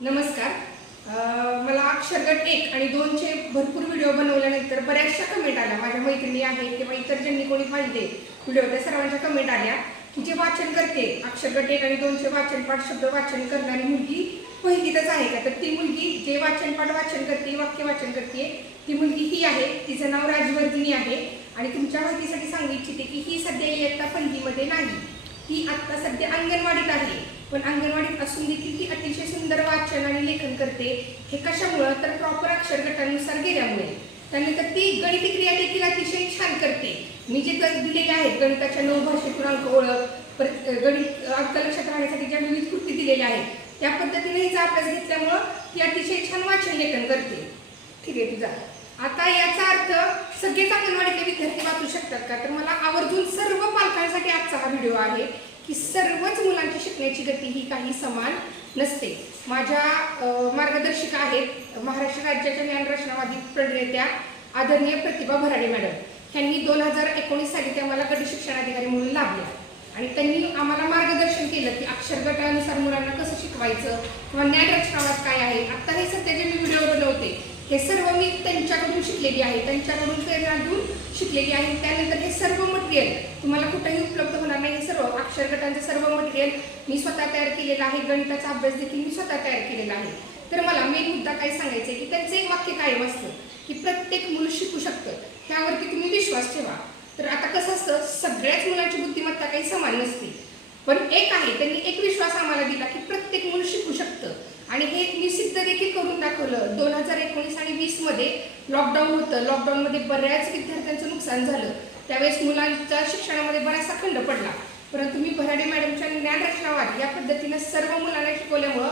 नमस्कार. मला अक्षरगट एक आणि दोनचे भरपूर व्हिडिओ बनवल्यानंतर बऱ्याचशा कमेंट आल्या. माझ्या मैत्रिणी आहेत किंवा इतर ज्यांनी कोणी पाहिले व्हिडिओ त्या सर्वांच्या कमेंट आल्या की जे वाचन करते अक्षरगट एक आणि दोनचे वाचन पाठ शब्द वाचन करणारी मुलगी पहिलीतच आहे का? तर ती मुलगी जे वाचन पाठ वाचन करते वाक्य वाचन करते ती मुलगी ही आहे. तिचं नाव राजवर्धिनी आहे. आणि तुमच्या माहितीसाठी सांगू इच्छिते की ही सध्या इयत्ता पहिलीमध्ये नाही. ती आत्ता सध्या अंगणवाडीत आहे. पण अंगणवाडीत असून देखील ती अतिशय सुंदर वाचन आणि लेखन करते. हे कशामुळं? तर प्रॉपर अक्षर गटानुसार गेल्यामुळे. त्यानंतर ती गणित क्रिया देखील अतिशय छान करते. मी जे गणित दिलेले आहेत गणिताच्या नऊ भाषेतून अंक ओळख परत गणित अंक लक्षात राहण्यासाठी ज्या विविध कृती दिलेल्या आहेत त्या पद्धतीने हिचा अभ्यास घेतल्यामुळं ती अतिशय छान वाचन लेखन करते. ठीक आहे तुझा. आता याचा अर्थ सगळेच अंगणवाडीतले विद्यार्थी वाचू शकतात का? तर मला आवर्जून सर्व पालकांसाठी आजचा हा व्हिडिओ आहे. की सर्वच मुलांची शिकण्याची गती ही काही समान नसते. माझ्या मार्गदर्शिका आहेत महाराष्ट्र राज्याच्या ज्ञानरचनावादी प्रणेत्या आदरणीय प्रतिभा भराडे मॅडम. ह्यांनी दोन हजार एकोणीस साली त्या मला गट शिक्षणाधिकारी म्हणून लाभल्या आणि त्यांनी आम्हाला मार्गदर्शन केलं की अक्षर गटानुसार मुलांना कसं शिकवायचं किंवा ज्ञानरचनावाद काय आहे. आत्ता हे सध्या जे मी व्हिडिओ बनवते हे सर्व मी त्यांच्याकडून शिकलेली आहे. त्यांच्याकडून प्रेरणा घेऊन शिकलेली आहे. त्यानंतर हे सर्व मटेरियल तुम्हाला कुठेही उपलब्ध होणार नाही. हे सर्व अक्षर गटांचं सर्व मटेरियल मी स्वतः तयार केलेलं आहे. गणिताचा अभ्यास देखील मी स्वतः तयार केलेला आहे. तर मला मेन मुद्दा काय सांगायचा आहे की त्यांचं एक वाक्य कायम असतं की प्रत्येक मुलं शिकू शकतं. त्यावरती तुम्ही विश्वास ठेवा. तर आता कसं असतं सगळ्याच मुलांची बुद्धिमत्ता काही समान नसते. पण एक आहे त्यांनी एक विश्वास आम्हाला दिला की प्रत्येक मुलं शिकू शकतं. आणि हे मी सिद्ध देखील करून दाखवलं. दोन हजार एकोणीस आणि वीसमध्ये लॉकडाऊन होतं. लॉकडाऊनमध्ये बऱ्याच विद्यार्थ्यांचं नुकसान झालं. त्यावेळेस मुलांच्या शिक्षणामध्ये बराचसा खंड पडला. परंतु मी भराडे मॅडमच्या ज्ञानरचनावाद या पद्धतीनं सर्व मुलांना शिकवल्यामुळं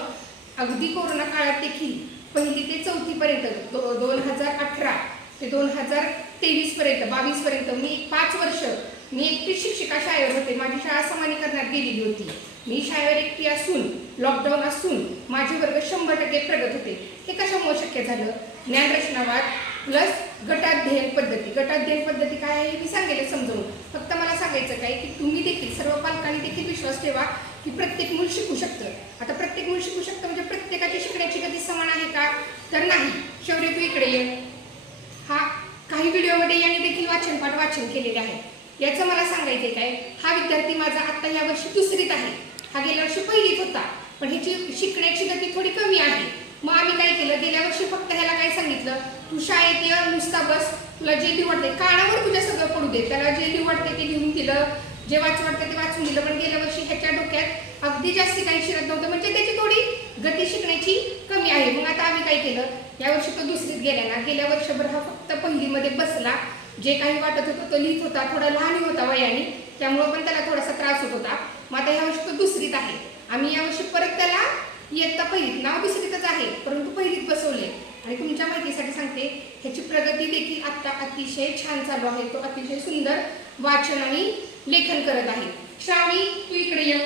अगदी कोरोना काळात देखील पहिली ते चौथीपर्यंत दो दोन हजार अठरा ते दोन हजार तेवीसपर्यंत बावीसपर्यंत मी पाच वर्ष मी एकटी शिक्षिका शाळेवर होते. माझी शाळा समानीकरणात गेलेली होती. मी शाळेवर एकटी असून लॉकडाऊन असून माझे वर्ग शंभर टक्के प्रगत होते. हे कशामुळे शक्य झालं? ज्ञानरचनावाद प्लस गटाध्ययन पद्धती. गटाध्ययन पद्धती काय आहे मी सांगेल समजवून. फक्त मला सांगायचं काय की तुम्ही देखील सर्व पालकांनी देखील विश्वास ठेवा की प्रत्येक मूल शिकू शकतं. आता प्रत्येक मूल शिकू शकतं म्हणजे प्रत्येकाची शिकण्याची गती समान आहे का? तर नाही. शौर्य तू इकडे ये. हा काही व्हिडिओमध्ये यांनी देखील वाचनपाठ वाचन केलेले आहे. याचं मला सांगायचं काय? हा विद्यार्थी माझा आता या वर्षी दुसरीत आहे. हा गेल्या वर्षी पहिलीत होता. पण ह्याची शिकण्याची गती थोडी कमी आहे. मग आम्ही काय केलं? गेल्या वर्षी फक्त ह्याला काय सांगितलं? तू शाळेत ये नुसता बस. तुला जे निवडते कानावर तुझ्या सगळं पडू दे. त्याला जे निवडते ते लिहून दिलं. जे वाच वाटतं ते वाचून दिलं. पण गेल्या वर्षी ह्याच्या डोक्यात अगदी जास्ती काही शिरत नव्हतं. म्हणजे त्याची थोडी गती शिकण्याची कमी आहे. मग आता आम्ही काय केलं? या वर्षी तो दुसरीत गेला ना. गेल्या वर्षभर हा फक्त पहिलीमध्ये बसला. जे काही वाटत होतं तो लिहित होता थोडा लहान होता वयाने त्यामुळं पण त्याला थोडासा त्रास होत होता. मग आता ह्या तो दुसरीत आहे. आम्ही यावर्षी परत त्याला इयत्ता पहिलीत नाव दुसरीतच आहे परंतु पहिलीत बसवले आणि तुमच्या माहितीसाठी सांगते ह्याची प्रगती देखील आता अतिशय छान चालू आहे. तो अतिशय सुंदर वाचन आणि लेखन करत आहे. श्रावणी तू इकडे ये.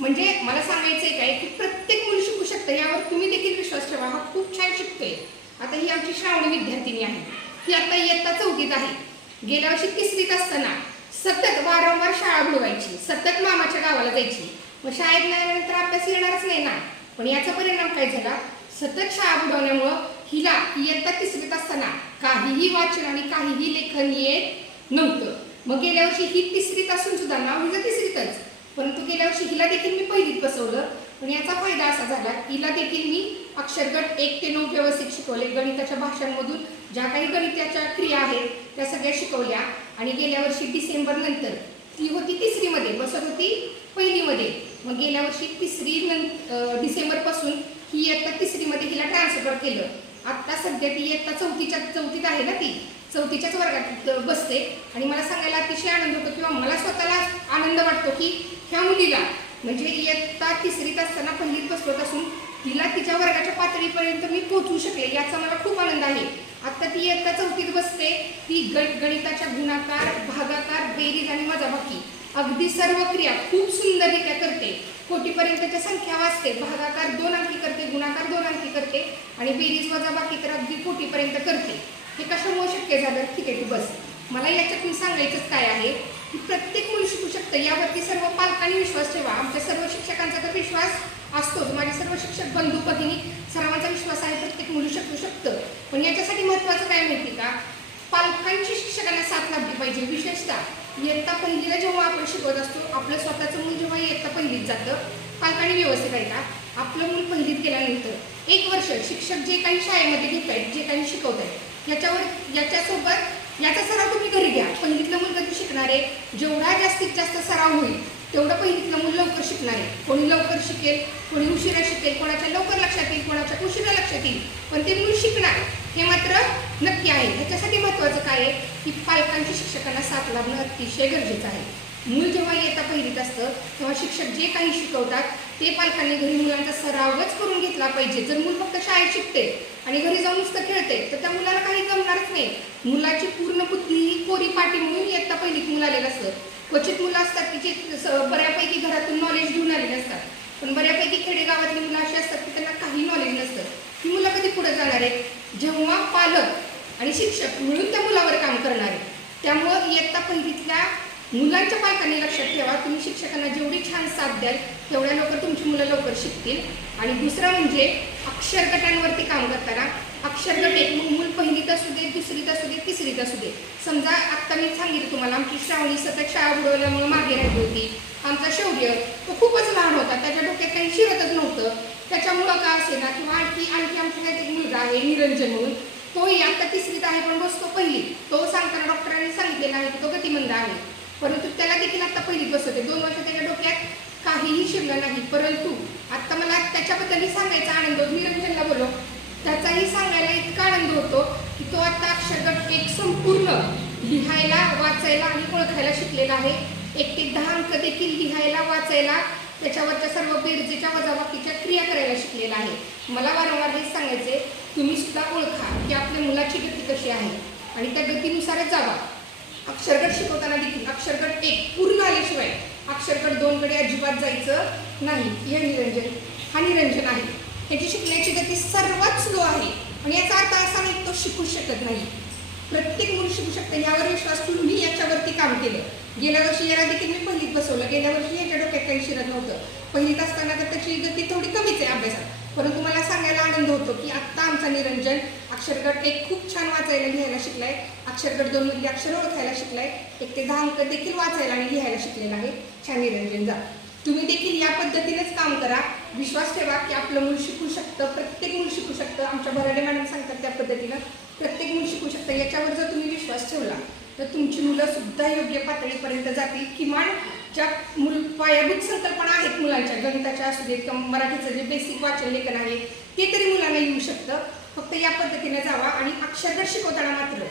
म्हणजे मला सांगायचंय काय की प्रत्येक मुलं शिकू शकतं यावर तुम्ही देखील विश्वास ठेवा. हा खूप छान शिकतोय. आता ही आमची श्रावणी विद्यार्थिनी आहे. ही आता इयत्ता चौथीत आहे. गेल्या वर्षी तिसरीत असताना सतत वारंवार शाळा बुडवायची सतत मामाच्या गावाला जायची. मग शाळेत नाही तर अभ्यास येणारच नाही ना? पण याचा परिणाम काय झाला? सतत शाळा बुडवल्यामुळं हिला इयत्ता तिसरीत असताना काहीही वाचन आणि काहीही लेखन येत नव्हतं. मग गेल्या वर्षी ही तिसरीत असून सुद्धा ना म्हणजे तिसरीतच. परंतु गेल्या वर्षी हिला देखील मी पहिलीत बसवलं. पण याचा फायदा असा झाला हिला देखील मी अक्षरगट एक ते नऊ व्यवस्थित शिकवले. गणिताच्या भाषांमधून ज्या काही गणिताच्या क्रिया आहेत त्या सगळ्या शिकवल्या. आणि गेल्या वर्षी डिसेंबर नंतर ती होती तिसरीमध्ये बसत होती पहिलीमध्ये. मग गेल्या वर्षी तिसरी नं डिसेंबरपासून ही इयत्ता तिसरीमध्ये हिला ट्रान्सफर केलं. आत्ता सध्या ती इयत्ता चौथीच्या चौथीत आहे ना ती? चौथीच्याच वर्गात बसते. आणि मला सांगायला अतिशय आनंद होतो किंवा मला स्वतःला आनंद वाटतो की ह्या मुलीला म्हणजे इयत्ता तिसरीत असताना पहिलीत बसवत असून तिला तिच्या वर्गाच्या पातळीपर्यंत मी पोहोचू शकले याचा मला खूप आनंद आहे. आता ती इयत्ता चौथीत बसते. ती गण गणिताच्या गुणाकार भागाकार बेरीज आणि वजाबाकी अगदी सर्व क्रिया खूप सुंदररित्या करते. कोटीपर्यंतच्या संख्या वाचते. भागाकार दोन अंकी करते गुणाकार दोन अंकी करते आणि बेरीज वजाबाकी तर अगदी कोटीपर्यंत करते. हे कशामुळे शक्य झालं? ठीक आहे तू बस मला याच्यातून सांगायचंच काय आहे? प्रत्येक मुलं शिकू शकतं. यावरती सर्व पालकांनी विश्वास ठेवा. आमच्या सर्व शिक्षकांचा तर विश्वास असतोच माझे सर्व शिक्षक बंधू भगिनी सर्वांचा विश्वास आहे. प्रत्येक मुली शकू शकतं. पण याच्यासाठी महत्त्वाचं काय माहिती का? पालकांची शिक्षकांना साथ लाभली पाहिजे. विशेषतः इयत्ता पहिलीला जेव्हा आपण शिकवत असतो आपलं स्वतःचं मूल जेव्हा इयत्ता पहिलीत जातं पालकांनी व्यवस्थित ऐका आपलं मूल पहिलीत गेल्यानंतर एक वर्ष शिक्षक जे काही शाळेमध्ये घेत आहेत जे काही शिकवत आहेत याच्यावर याच्यासोबत याचा सराव तुम्ही घरी घ्या. पहिलीतलं मुलं कधी शिकणार आहे. जेवढा जास्तीत जास्त सराव होईल तेवढं पहिलीतलं मूल लवकर शिकणार आहे. कोणी लवकर शिकेल कोणी उशिरा शिकेल कोणाच्या लवकर लक्षात येईल कोणाच्या उशिरा लक्षात येईल. पण ते मूल शिकणार. हे मात्र नक्की आहे. ह्याच्यासाठी महत्त्वाचं काय आहे? की पालकांची शिक्षकांना साथ लाभणं अतिशय गरजेचं आहे. मूल जेव्हा येता पहिलीत असतं तेव्हा शिक्षक जे काही शिकवतात ते पालकांनी घरी मुलांचा सरावच करून घेतला पाहिजे. जर मूल फक्त शाळेत शिकते आणि घरी जाऊन नुसतं खेळते तर त्या मुलाला काही जमणारच नाही. मुलाची पूर्ण बुद्धी ही कोरी पाठी म्हणून इयत्ता पहिलीत मुलं आलेलं असतं. क्वचित मुलं असतात की जे स- बऱ्यापैकी घरातून नॉलेज घेऊन आलेले असतात. पण बऱ्यापैकी खेडेगावातली मुलं अशी असतात की त्यांना काही नॉलेज नसतं. ही मुलं कधी पुढे जाणार आहेत? जेव्हा पालक आणि शिक्षक मिळून त्या मुलावर काम करणार आहेत. त्यामुळं इयत्ता पहिलीतल्या मुलांच्या पालकांनी लक्षात ठेवा तुम्ही शिक्षकांना जेवढी छान साथ द्याल तेवढ्या लवकर तुमची मुलं लवकर शिकतील. आणि दुसरं म्हणजे अक्षर गटांवरती काम करताना अक्षर गट एक मूल पहिलीत असू दे दुसरीत असू दे तिसरीत असू दे. समजा आत्ता मी सांगितलं तुम्हाला आमची श्रावणी सतत शाळा बुडवल्यामुळे मागे राहिली होती. आमचा शौर्य तो खूपच लहान होता. त्याच्या डोक्यात काही शिरतच नव्हतं. त्याच्यामुळं का असे ना किंवा आणखी आणखी आमचा काहीतरी मुलगा आहे निरंजन म्हणून तोही आता तिसरीत आहे पण बसतो पहिली तो सांगताना डॉक्टरांनी सांगितलेला आहे की तो गतिमंद आहे परंतु त्याला देखील आता पहिलीत बसवते दोन वर्ष त्याच्या डोक्यात काहीही शिरलं नाही. परंतु आता मला त्याच्याबद्दलही सांगायचा आनंद होतो. निरंजनला बोलो त्याचाही सांगायला इतका आनंद होतो की तो आता अक्षरगट एक संपूर्ण लिहायला वाचायला आणि ओळखायला शिकलेला आहे. एक ते दहा अंक देखील लिहायला वाचायला त्याच्यावरच्या सर्व बेरजेच्या वजाबाकीच्या क्रिया करायला शिकलेला आहे. मला वारंवार हेच सांगायचे तुम्ही सुद्धा ओळखा की आपल्या मुलाची गती कशी आहे आणि त्या गतीनुसारच जावा. अक्षरगट शिकवताना देखील अक्षरगट एक पूर्ण आल्याशिवाय अक्षरगट दोन कडे अजिबात जायचं नाही. हे निरंजन हा निरंजन आहे. त्याची शिकण्याची गती सर्वात स्लो आहे. आणि याचा अर्थ असा नाही तो शिकू शकत नाही. प्रत्येक मुलं शिकू शकते यावर विश्वास ठेवून मी याच्यावरती काम केलं. गेल्या वर्षी याला देखील मी पहिलीत बसवलं. गेल्या वर्षी याच्या डोक्यात काही शिरत नव्हतं. पहिलीत असताना तर त्याची गती थोडी कमीच आहे अभ्यासात. परंतु मला सांगायला आनंद होतो की आत्ता आमचा निरंजन अक्षरगट एक खूप छान वाचायला लिहायला शिकलाय. अक्षरगट दोन मधली अक्षर ओळखायला शिकलाय. एक ते दहा अंक देखील वाचायला आणि लिहायला शिकलेला आहे. छान निरंजन जा. तुम्ही देखील या पद्धतीनेच काम करा. विश्वास ठेवा की आपलं मूल शिकू शकतं. प्रत्येक मूल शिकू शकतं. आमच्या भराडे मॅडम सांगतात त्या पद्धतीनं. प्रत्येक मूल शिकू शकतं. याच्यावर जर तुम्ही विश्वास ठेवला तर तुमची मुलं सुद्धा योग्य पातळीपर्यंत जातील. किमान ज्या मूल पायाभूत संकल्पना आहेत मुलांच्या गणिताच्या असू देत किंवा मराठीचं जे बेसिक वाचन लेखन आहे ते तरी मुलांना येऊ शकतं. फक्त या पद्धतीने जावा आणि अक्षरगट शिकवताना मात्र.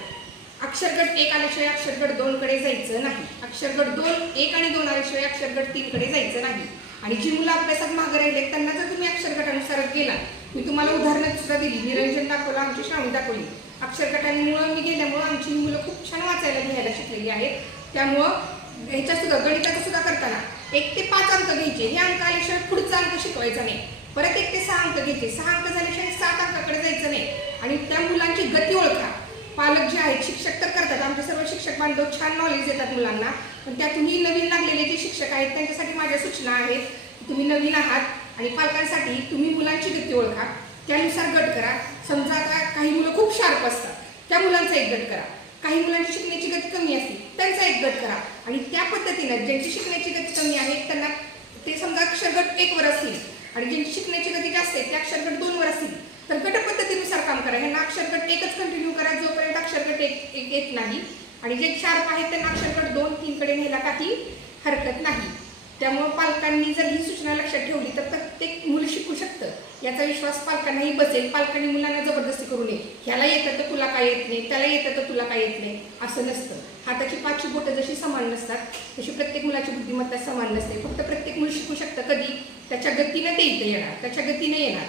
अक्षरगट एक आल्याशिवाय अक्षरगट दोनकडे जायचं नाही. अक्षरगट दोन एक आणि दोन आल्याशिवाय अक्षरगट तीनकडे जायचं नाही. आणि जी मुलं अभ्यासात मागे राहिले त्यांना जर तुम्ही अक्षरगटानुसार गेला मी तुम्हाला उदाहरणं सुद्धा दिली. निरंजन दाखवलं आमची श्रावणी दाखवली. अक्षरगटांमुळं मी गेल्यामुळं आमची मुलं खूप छान वाचायला लिहायला शिकलेली आहेत. त्यामुळं ह्याच्या सुद्धा गणिताचं सुद्धा करताना एक ते पाच अंक घ्यायचे. हे अंक आल्याशिवाय पुढचा अंक शिकवायचा नाही. परत एक ते सहा अंक घ्यायचे. सहा अंक झाल्याशिवाय सात अंकाकडे जायचं नाही. आणि त्या मुलांची गती ओळखा. पालक जे आहेत शिक्षक तर करतात. आमचे सर्व शिक्षक बांधव छान नॉलेज देतात मुलांना. पण त्यातूनही नवीन लागलेले जे शिक्षक आहेत त्यांच्यासाठी माझ्या सूचना आहेत तुम्ही नवीन आहात आणि पालकांसाठी तुम्ही मुलांची गती ओळखा. त्यानुसार गट करा. समजा आता काही मुलं खूप शार्प असतात. त्या मुलांचा एक गट करा. काही मुलांची शिकण्याची गती कमी असते त्यांचा एक गट करा. आणि त्या पद्धतीनं ज्यांची शिकण्याची गती कमी आहे त्यांना ते समजा अक्षरगट एक वर असतील आणि ज्यांची शिकण्याची गती जास्त आहे ते अक्षरगट दोन वर असतील तर गट पद्धतीनुसार काम करा. ह्यांना अक्षरगट एकच कंटिन्यू करा जोपर्यंत अक्षरगट एक एक येत नाही. आणि जे शार्प आहेत त्यांना अक्षरगट दोन तीनकडे न्यायला काही हरकत नाही. त्यामुळं पालकांनी जर ही सूचना लक्षात ठेवली तर प्रत्येक मुलं शिकू शकतं. याचा विश्वास पालकांनाही बसेल. पालकांनी मुलांना जबरदस्ती करू नये. ह्याला येतं तर तुला काय येत नाही त्याला येतं तर तुला काय येत नाही असं नसतं. हाताची पाचशे बोटं जशी समान नसतात तशी प्रत्येक मुलाची बुद्धिमत्ता समान नसते. फक्त प्रत्येक मुलं शिकू शकतं कधी? त्याच्या गतीनं ते इथं येणार त्याच्या गतीनं येणार.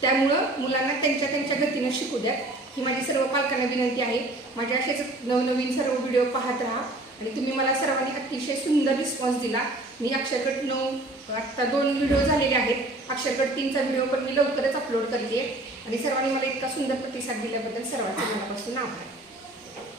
त्यामुळं मुलांना त्यांच्या त्यांच्या गतीनं शिकू द्या. ही माझी सर्व पालकांना विनंती आहे. माझ्या असेच नवनवीन सर्व व्हिडिओ पाहत राहा. आणि तुम्ही मला सर्वांनी अतिशय सुंदर रिस्पॉन्स दिला. मी अक्षरगट नऊ आत्ता दोन व्हिडिओ झालेले आहेत. अक्षरगट तीनचा व्हिडिओ पण मी लवकरच अपलोड करते. आणि सर्वांनी मला इतका सुंदर प्रतिसाद दिल्याबद्दल सर्वांचे मनापासून आभार.